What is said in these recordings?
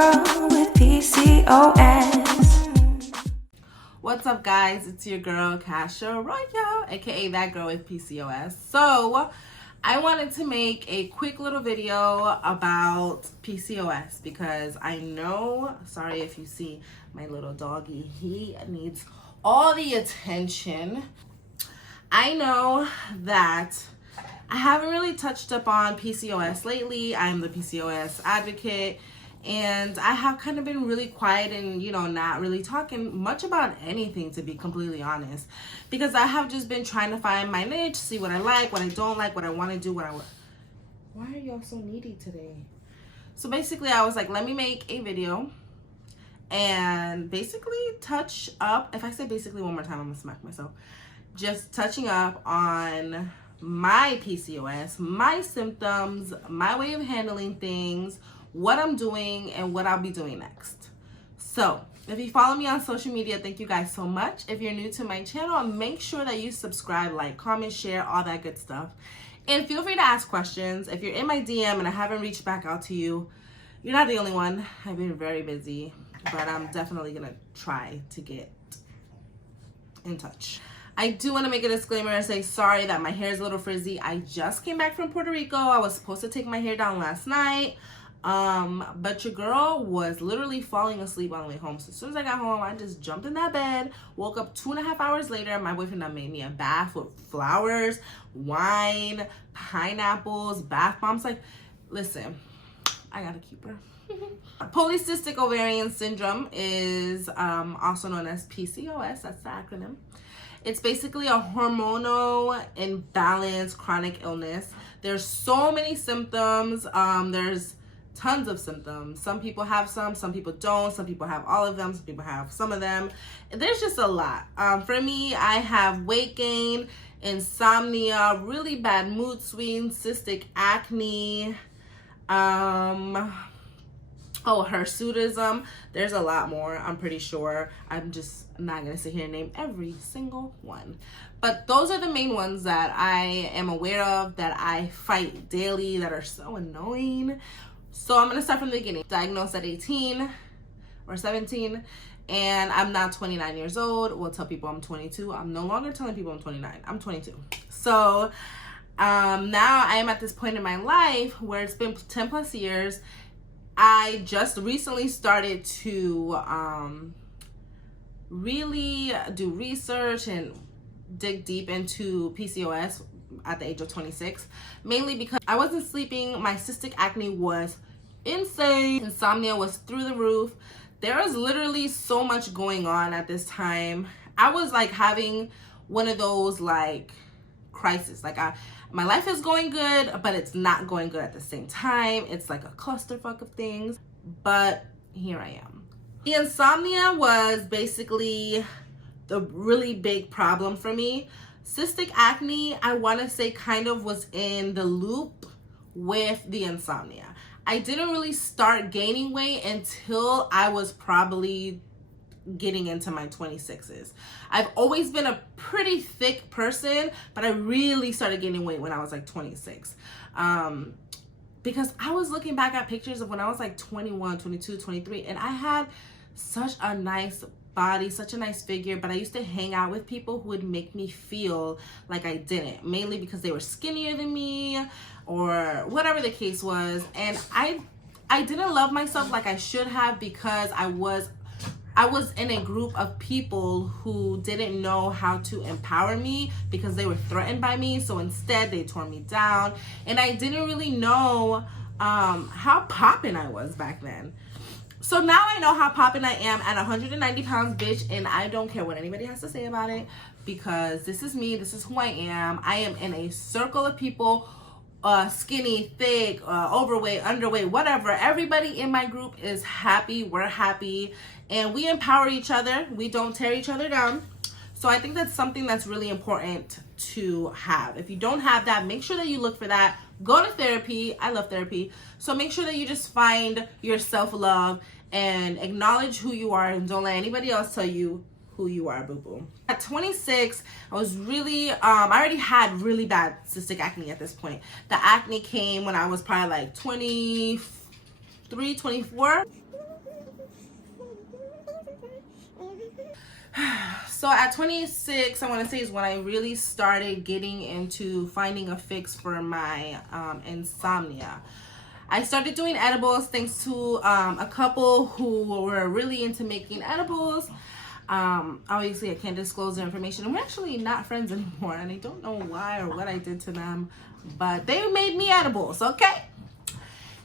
girl with PCOS. What's up, guys? It's your girl Kasha Royo, aka that girl with PCOS. So I wanted to make a quick little video about PCOS because I know, sorry if you see my little doggy, he needs all the attention. I know that I haven't really touched up on PCOS lately. I'm the PCOS advocate, and I have kind of been really quiet and, not really talking much about anything, to be completely honest, because I have just been trying to find my niche, see what I like, what I don't like, what I want to do, Why are y'all so needy today? So basically, I was like, let me make a video and basically touch up. If I say basically one more time, I'm gonna smack myself. Just touching up on my PCOS, my symptoms, my way of handling things, what I'm doing, and what I'll be doing next. So if you follow me on social media, thank you guys so much. If you're new to my channel, make sure that you subscribe, like, comment, share, all that good stuff. And feel free to ask questions. If you're in my DM and I haven't reached back out to you, you're not the only one. I've been very busy, but I'm definitely gonna try to get in touch. I do want to make a disclaimer and say sorry that my hair is a little frizzy. I just came back from Puerto Rico. I was supposed to take my hair down last night, but your girl was literally falling asleep on the way home. So as soon as I got home, I just jumped in that bed, woke up 2.5 hours later. My boyfriend done made me a bath with flowers, wine, pineapples, bath bombs. Like, listen, I gotta keep her. Polycystic ovarian syndrome is also known as PCOS. That's the acronym. It's basically a hormonal imbalance chronic illness. There's so many symptoms. There's tons of symptoms. Some people have some people don't. Some people have all of them. Some people have some of them. There's just a lot. For me, I have weight gain, insomnia, really bad mood swings, cystic acne, HIRSUTISM. There's a lot more, I'm pretty sure. I'm just not gonna sit here and name every single one, but those are the main ones that I am aware of, that I fight daily, that are so annoying. So I'm gonna start from the beginning. Diagnosed at 18 or 17, and I'm now 29 years old. We'll tell people I'm 22. I'm no longer telling people I'm 29. I'm 22. So now I am at this point in my life where it's been 10 plus years. I just recently started to really do research and dig deep into PCOS at the age of 26, mainly because I wasn't sleeping. My cystic acne was insane. Insomnia was through the roof. There was literally so much going on at this time. I was like having one of those like crisis. Like my life is going good, but it's not going good at the same time. It's like a clusterfuck of things, but here I am. The insomnia was basically the really big problem for me. Cystic acne, I want to say, kind of was in the loop with the insomnia. I didn't really start gaining weight until I was probably getting into my 26s. I've always been a pretty thick person, but I really started gaining weight when I was like 26. Because I was looking back at pictures of when I was like 21, 22, 23, and I had such a nice body, such a nice figure, but I used to hang out with people who would make me feel like I didn't, mainly because they were skinnier than me or whatever the case was. And I didn't love myself like I should have, because I was in a group of people who didn't know how to empower me because they were threatened by me. So instead they tore me down, and I didn't really know how poppin' I was back then. So now I know how poppin' I am at 190 pounds, bitch, and I don't care what anybody has to say about it, because this is me, this is who I am. I am in a circle of people, skinny, thick, overweight, underweight, whatever. Everybody in my group is happy, we're happy, and we empower each other. We don't tear each other down. So I think that's something that's really important to have. If you don't have that, make sure that you look for that. Go to therapy. I love therapy. So make sure that you just find your self-love and acknowledge who you are, and don't let anybody else tell you who you are, boo-boo. At 26, I was really, I already had really bad cystic acne at this point. The acne came when I was probably like 23, 24. So at 26, I want to say is when I really started getting into finding a fix for my insomnia. I started doing edibles thanks to a couple who were really into making edibles. Obviously I can't disclose their information, and we're actually not friends anymore, and I don't know why or what I did to them, but they made me edibles, okay?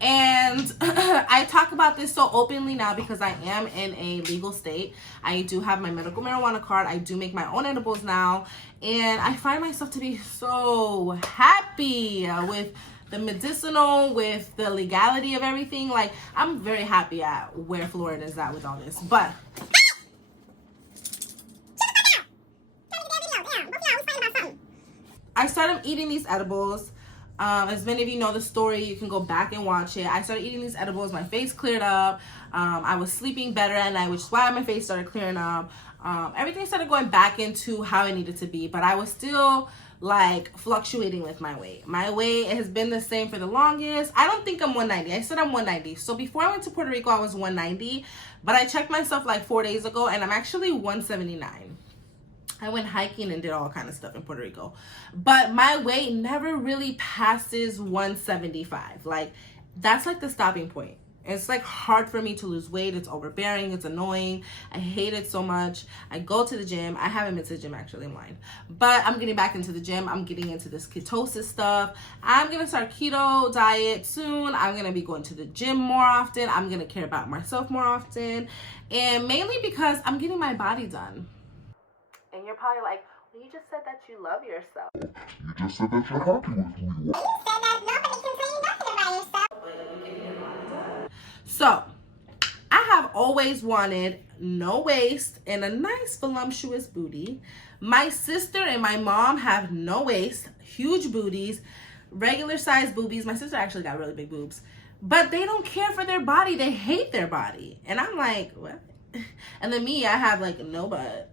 And I talk about this so openly now because I am in a legal state. I do have my medical marijuana card. I do make my own edibles now, and I find myself to be so happy with the medicinal, with the legality of everything. Like, I'm very happy at where Florida is at with all this. But I started eating these edibles. As many of you know the story, you can go back and watch it. I started eating these edibles, my face cleared up. I was sleeping better at night, which is why my face started clearing up. Everything started going back into how it needed to be, but I was still like fluctuating with my weight. My weight has been the same for the longest. I don't think I'm 190. I said I'm 190. So before I went to Puerto Rico, I was 190, but I checked myself like 4 days ago and I'm actually 179. I went hiking and did all kind of stuff in Puerto Rico. But my weight never really passes 175. Like, that's like the stopping point. It's like hard for me to lose weight. It's overbearing. It's annoying. I hate it so much. I go to the gym. I haven't been to the gym actually, I'm lying. But I'm getting back into the gym. I'm getting into this ketosis stuff. I'm going to start keto diet soon. I'm going to be going to the gym more often. I'm going to care about myself more often. And mainly because I'm getting my body done. And you're probably like, well, you just said that you love yourself. You just said that you're happy with who you are. You said that nobody can tell you nothing about yourself. But you're getting your body done. So, I have always wanted no waist and a nice voluptuous booty. My sister and my mom have no waist, huge booties, regular size boobies. My sister actually got really big boobs. But they don't care for their body. They hate their body. And I'm like, what? And then me, I have like no butt,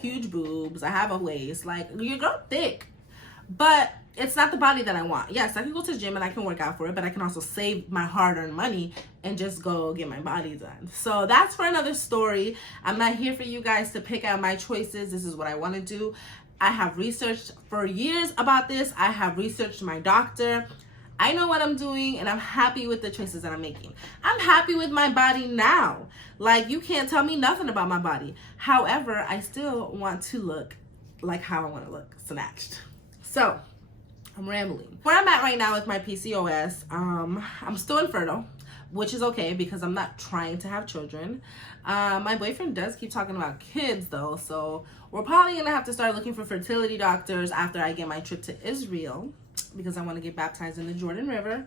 huge boobs, I have a waist, like, your girl thick, but it's not the body that I want. Yes, I can go to the gym and I can work out for it, but I can also save my hard-earned money and just go get my body done. So that's for another story. I'm not here for you guys to pick out my choices. This is what I want to do. I have researched for years about this. I have researched my doctor. I know what I'm doing, and I'm happy with the choices that I'm making. I'm happy with my body now. Like, you can't tell me nothing about my body. However, I still want to look like how I want to look, snatched. So, I'm rambling. Where I'm at right now with my PCOS, I'm still infertile, which is okay because I'm not trying to have children. My boyfriend does keep talking about kids though, so we're probably gonna have to start looking for fertility doctors after I get my trip to Israel, because I want to get baptized in the Jordan River.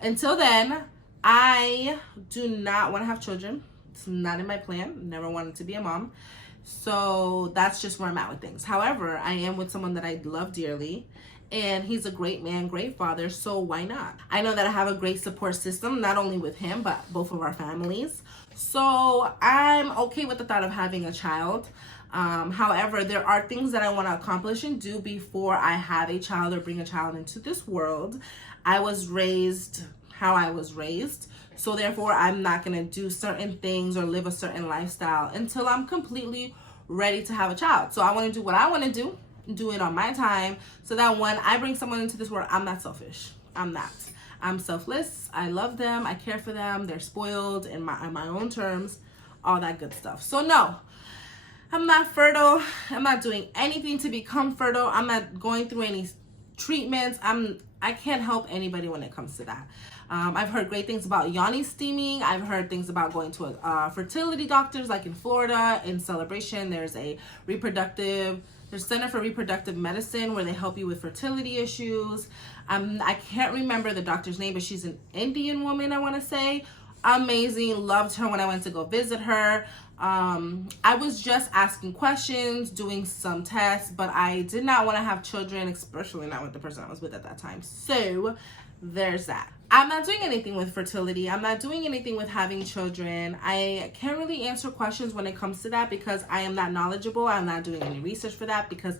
Until then, I do not want to have children. It's not in my plan. Never wanted to be a mom. So that's just where I'm at with things. However, I am with someone that I love dearly, and he's a great man, great father, so why not? I know that I have a great support system, not only with him, but both of our families. So I'm okay with the thought of having a child. However, there are things that I want to accomplish and do before I have a child or bring a child into this world. I was raised how I was raised, so therefore I'm not going to do certain things or live a certain lifestyle until I'm completely ready to have a child. So I want to do what I want to do it on my time, so that when I bring someone into this world, I'm not selfish. I'm not. I'm selfless. I love them. I care for them. They're spoiled in my own terms, all that good stuff. So no, I'm not fertile. I'm not doing anything to become fertile. I'm not going through any treatments. I can't help anybody when it comes to that. I've heard great things about yoni steaming. I've heard things about going to fertility doctors, like in Florida, in Celebration. There's Center for Reproductive Medicine where they help you with fertility issues. I can't remember the doctor's name, but she's an Indian woman, I want to say. Amazing. Loved her when I went to go visit her. I was just asking questions, doing some tests, but I did not want to have children, especially not with the person I was with at that time. So there's that. I'm not doing anything with fertility. I'm not doing anything with having children. I can't really answer questions when it comes to that because I am not knowledgeable. I'm not doing any research for that because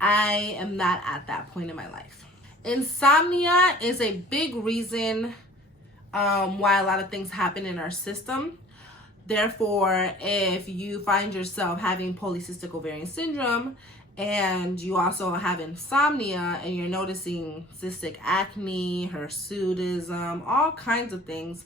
I am not at that point in my life. Insomnia is a big reason why a lot of things happen in our system. Therefore, if you find yourself having polycystic ovarian syndrome and you also have insomnia and you're noticing cystic acne, hirsutism, all kinds of things,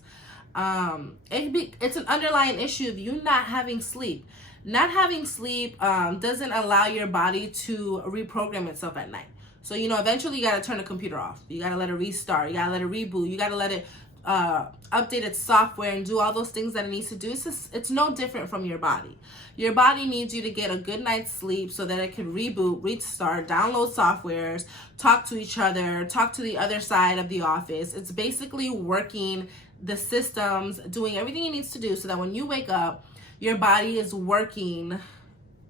it's an underlying issue of you not having sleep. Not having sleep doesn't allow your body to reprogram itself at night. So, eventually you got to turn the computer off. You got to let it restart. You got to let it reboot. You got to let it update its software and do all those things that it needs to do. It's no different from your body. Your body needs you to get a good night's sleep so that it can reboot, restart, download softwares, talk to each other, talk to the other side of the office. It's basically working the systems, doing everything it needs to do so that when you wake up, your body is working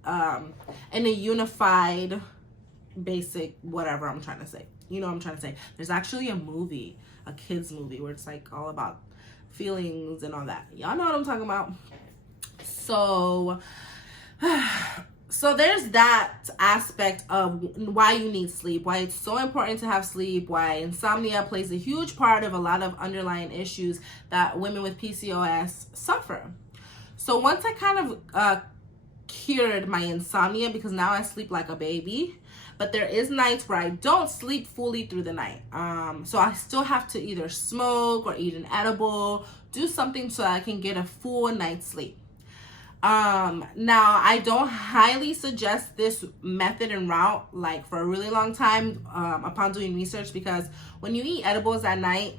in a unified, basic, whatever I'm trying to say. You know what I'm trying to say. There's actually a movie, a kid's movie, where it's like all about feelings and all that. Y'all know what I'm talking about. So there's that aspect of why you need sleep, why it's so important to have sleep, why insomnia plays a huge part of a lot of underlying issues that women with PCOS suffer. So once I kind of cured my insomnia, because now I sleep like a baby, but there is nights where I don't sleep fully through the night. So I still have to either smoke or eat an edible, do something so I can get a full night's sleep. Now I don't highly suggest this method and route like for a really long time upon doing research, because when you eat edibles at night,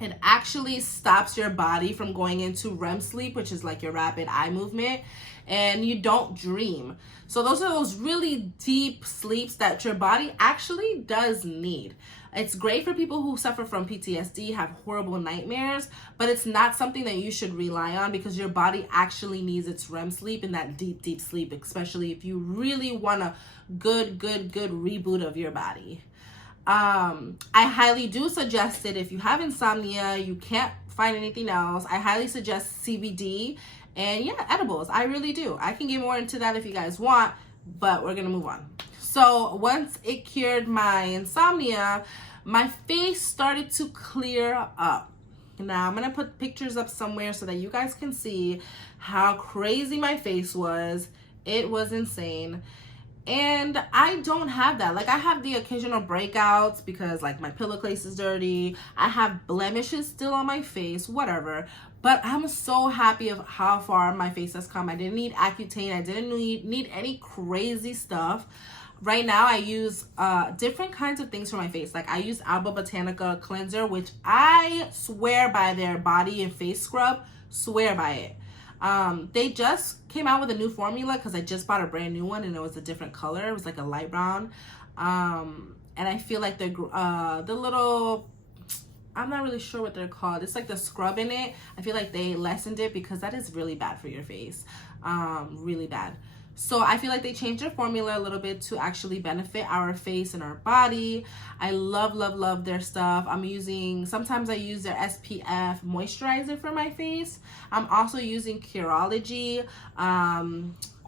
it actually stops your body from going into REM sleep, which is like your rapid eye movement, and you don't dream. So those are those really deep sleeps that your body actually does need. It's great for people who suffer from PTSD, have horrible nightmares, but it's not something that you should rely on, because your body actually needs its REM sleep and that deep, deep sleep, especially if you really want a good reboot of your body. I highly do suggest it if you have insomnia, you can't find anything else. I highly suggest CBD and edibles. I really do. I can get more into that if you guys want, but we're gonna move on. So once it cured my insomnia, my face started to clear up. Now I'm gonna put pictures up somewhere so that you guys can see how crazy my face was. It was insane. And I don't have that. Like, I have the occasional breakouts because like my pillowcase is dirty. I have blemishes still on my face, whatever. But I'm so happy of how far my face has come. I didn't need Accutane. I didn't need any crazy stuff. Right now I use different kinds of things for my face. Like I use ALBA Botanica cleanser, which I swear by their body and face scrub. Swear by it. They just came out with a new formula because I just bought a brand new one and it was a different color. It was like a light brown. And I feel like the little, I'm not really sure what they're called. It's like the scrub in it. I feel like they lessened it because that is really bad for your face. Really bad. So I feel like they changed their formula a little bit to actually benefit our face and our body. I love their stuff. Sometimes I use their SPF moisturizer for my face. I'm also using Curology.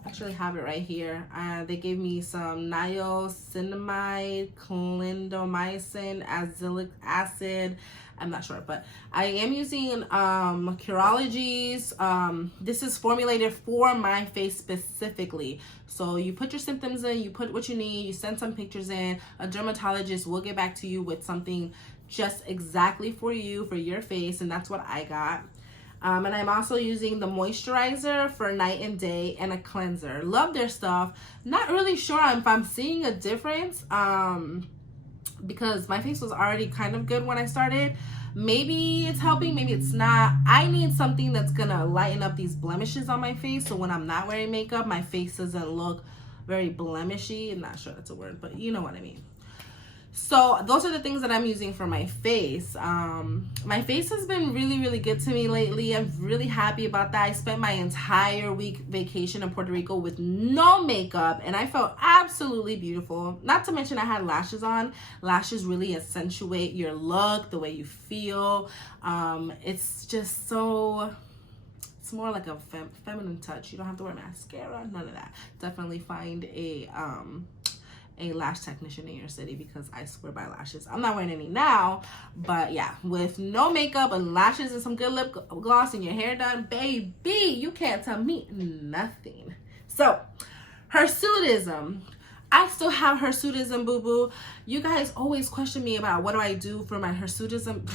Actually have it right here. They gave me some niacinamide, clindamycin, azelaic acid. I'm not sure, but I am using Curology's. This is formulated for my face specifically. So you put your symptoms in, you put what you need, you send some pictures in. A dermatologist will get back to you with something just exactly for you, for your face, and that's what I got. And I'm also using the moisturizer for night and day and a cleanser. Love their stuff. Not really sure if I'm seeing a difference. Because my face was already kind of good when I started. Maybe it's helping, maybe it's not. I need something that's gonna lighten up these blemishes on my face, so when I'm not wearing makeup, my face doesn't look very blemishy. I'm not sure that's a word, but you know what I mean. So those are the things that I'm using for my face. My face has been really good to me lately. I'm really happy about that. I spent my entire week vacation in Puerto Rico with no makeup and I felt absolutely beautiful. Not to mention I had lashes on. Lashes really accentuate your look, the way you feel. It's just so... It's more like a feminine touch. You don't have to wear mascara, none of that. Definitely find a a lash technician in your city, because I swear by lashes. I'm not wearing any now, but yeah, with no makeup and lashes and some good lip gloss and your hair done, baby, you can't tell me nothing. So, hirsutism. I still have hirsutism, boo-boo. You guys always question me about what do I do for my hirsutism.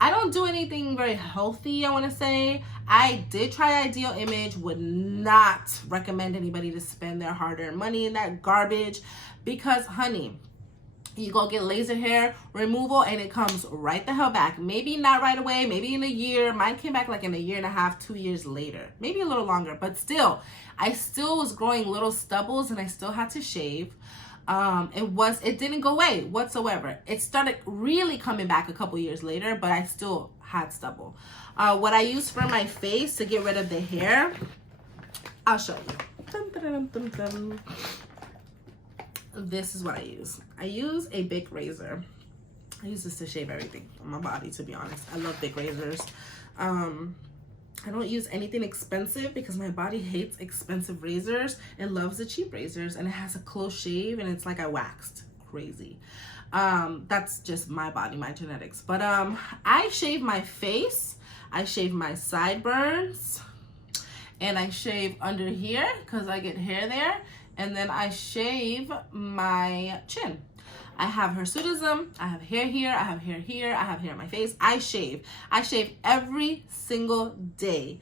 I don't do anything very healthy, I want to say. I did try Ideal Image, would not recommend anybody to spend their hard-earned money in that garbage, because, honey, you go get laser hair removal and it comes right the hell back. Maybe not right away, maybe in a year. Mine came back like in a year and a half, 2 years later, maybe a little longer, but still, I still was growing little stubbles and I still had to shave. It didn't go away whatsoever. It started really coming back a couple years later, but I still had stubble. What I use for my face to get rid of the hair, I'll show you. Dun, dun, dun, dun, dun. This is what I use. I use a big razor. I use this to shave everything on my body, to be honest. I love big razors. I don't use anything expensive because my body hates expensive razors. It loves the cheap razors, and it has a close shave and it's like I waxed. Crazy. That's just my body, my genetics. But I shave my face, I shave my sideburns, and I shave under here because I get hair there, and then I shave my chin. I have hirsutism, I have hair here, I have hair here, I have hair on my face. I shave every single day.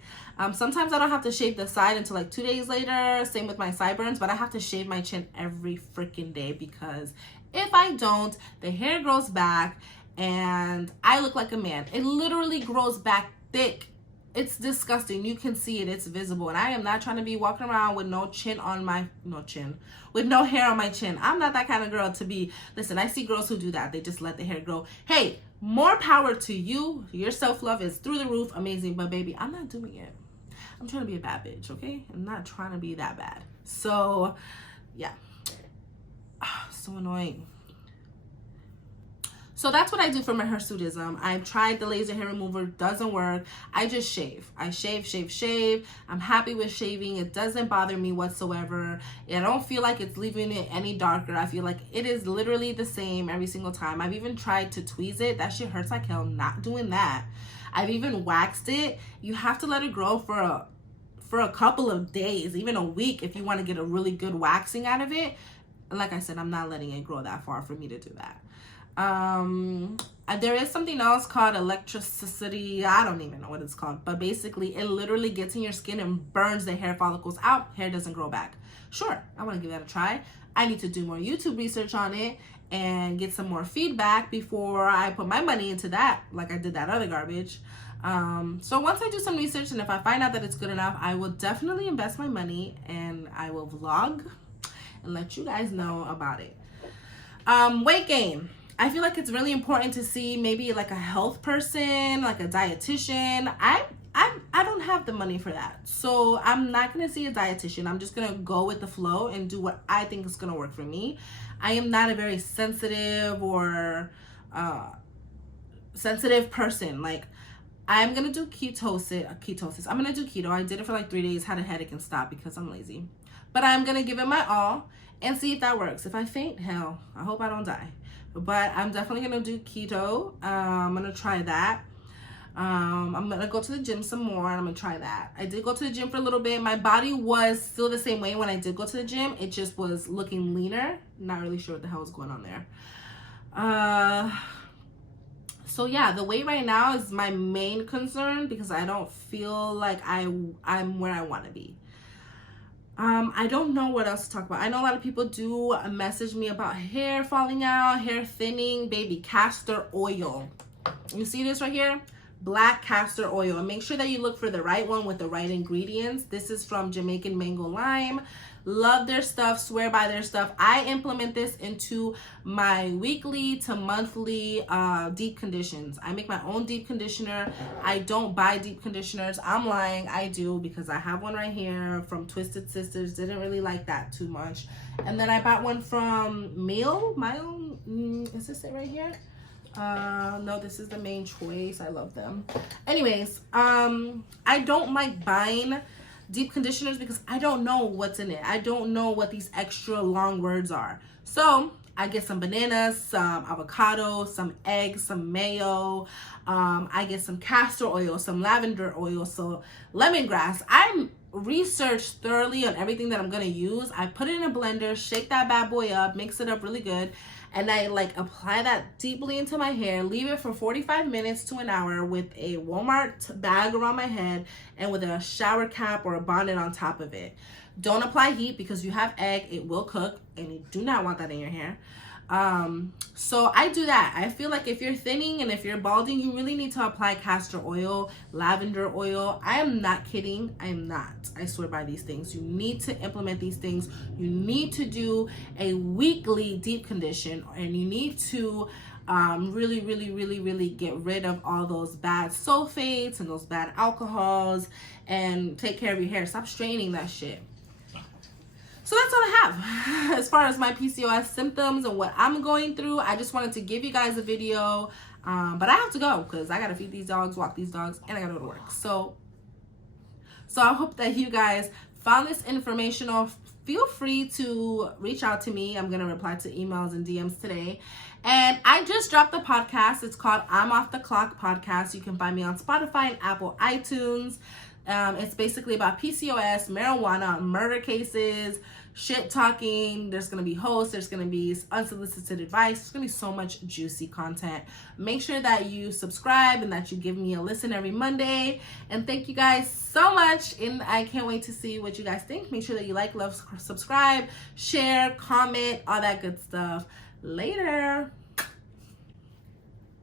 Sometimes I don't have to shave the side until like 2 days later, same with my sideburns, but I have to shave my chin every freaking day, because if I don't, the hair grows back and I look like a man. It literally grows back thick. It's disgusting. You can see it. It's visible. And I am not trying to be walking around with no hair on my chin. I'm not that kind of girl to be. Listen, I see girls who do that. They just let the hair grow. Hey, more power to you. Your self-love is through the roof. Amazing. But baby, I'm not doing it. I'm trying to be a bad bitch, okay? I'm not trying to be that bad. So, yeah. So annoying. So that's what I do for my hirsutism. I've tried the laser hair remover, doesn't work. I just shave. I shave. I'm happy with shaving. It doesn't bother me whatsoever. I don't feel like it's leaving it any darker. I feel like it is literally the same every single time. I've even tried to tweeze it. That shit hurts like hell. Not doing that. I've even waxed it. You have to let it grow for a couple of days, even a week, if you want to get a really good waxing out of it. And like I said, I'm not letting it grow that far for me to do that. There is something else called electricity. I don't even know what it's called, but basically it literally gets in your skin and burns the hair follicles out. Hair doesn't grow back. Sure, I want to give that a try. I need to do more YouTube research on it and get some more feedback before I put my money into that, like I did that other garbage. So once I do some research and if I find out that it's good enough, I will definitely invest my money and I will vlog and let you guys know about it. Weight gain. I feel like it's really important to see maybe like a health person, like a dietitian. I don't have the money for that. So I'm not going to see a dietitian. I'm just going to go with the flow and do what I think is going to work for me. I am not a very sensitive or sensitive person. Like, I'm going to do ketosis. I'm going to do keto. I did it for like 3 days, had a headache and stopped because I'm lazy. But I'm going to give it my all and see if that works. If I faint, hell, I hope I don't die. But I'm definitely going to do keto. I'm going to try that. I'm going to go to the gym some more and I'm going to try that. I did go to the gym for a little bit. My body was still the same way when I did go to the gym. It just was looking leaner. Not really sure what the hell was going on there. So yeah, the weight right now is my main concern because I don't feel like I'm where I want to be. I don't know what else to talk about. I know a lot of people do message me about hair falling out, hair thinning. Baby, castor oil. You see this right here? Black castor oil. And make sure that you look for the right one with the right ingredients. This is from Jamaican Mango Lime. Love their stuff, swear by their stuff. I implement this into my weekly to monthly deep conditions. I make my own deep conditioner. I don't buy deep conditioners. I'm lying. I do because I have one right here from Twisted Sisters. Didn't really like that too much. And then I bought one from Mile. Is this it right here? No, this is the Main Choice. I love them. Anyways, I don't like buying deep conditioners because I don't know what's in it. I don't know what these extra long words are. So I get some bananas, some avocado, some eggs, some mayo. I get some castor oil, some lavender oil, so lemongrass. I'm researched thoroughly on everything that I'm gonna use. I put it in a blender, shake that bad boy up, mix it up really good, and I like apply that deeply into my hair, leave it for 45 minutes to an hour with a Walmart bag around my head and with a shower cap or a bonnet on top of it. Don't apply heat because you have egg, it will cook, and you do not want that in your hair. So I do that. I feel like if you're thinning and if you're balding, you really need to apply castor oil, lavender oil. I am not kidding. I am not. I swear by these things. You need to implement these things. You need to do a weekly deep condition, and you need to really get rid of all those bad sulfates and those bad alcohols and take care of your hair. Stop straining that shit. So that's all I have as far as my PCOS symptoms and what I'm going through. I just wanted to give you guys a video, but I have to go because I gotta feed these dogs, walk these dogs, and I gotta go to work. So I hope that you guys found this informational. Feel free to reach out to me. I'm gonna reply to emails and DMs today. And I just dropped the podcast. It's called I'm Off the Clock Podcast. You can find me on Spotify and Apple iTunes. It's basically about PCOS, marijuana, murder cases, shit talking. There's going to be hosts. There's going to be unsolicited advice. There's going to be so much juicy content. Make sure that you subscribe and that you give me a listen every Monday. And thank you guys so much. And I can't wait to see what you guys think. Make sure that you like, love, subscribe, share, comment, all that good stuff. Later.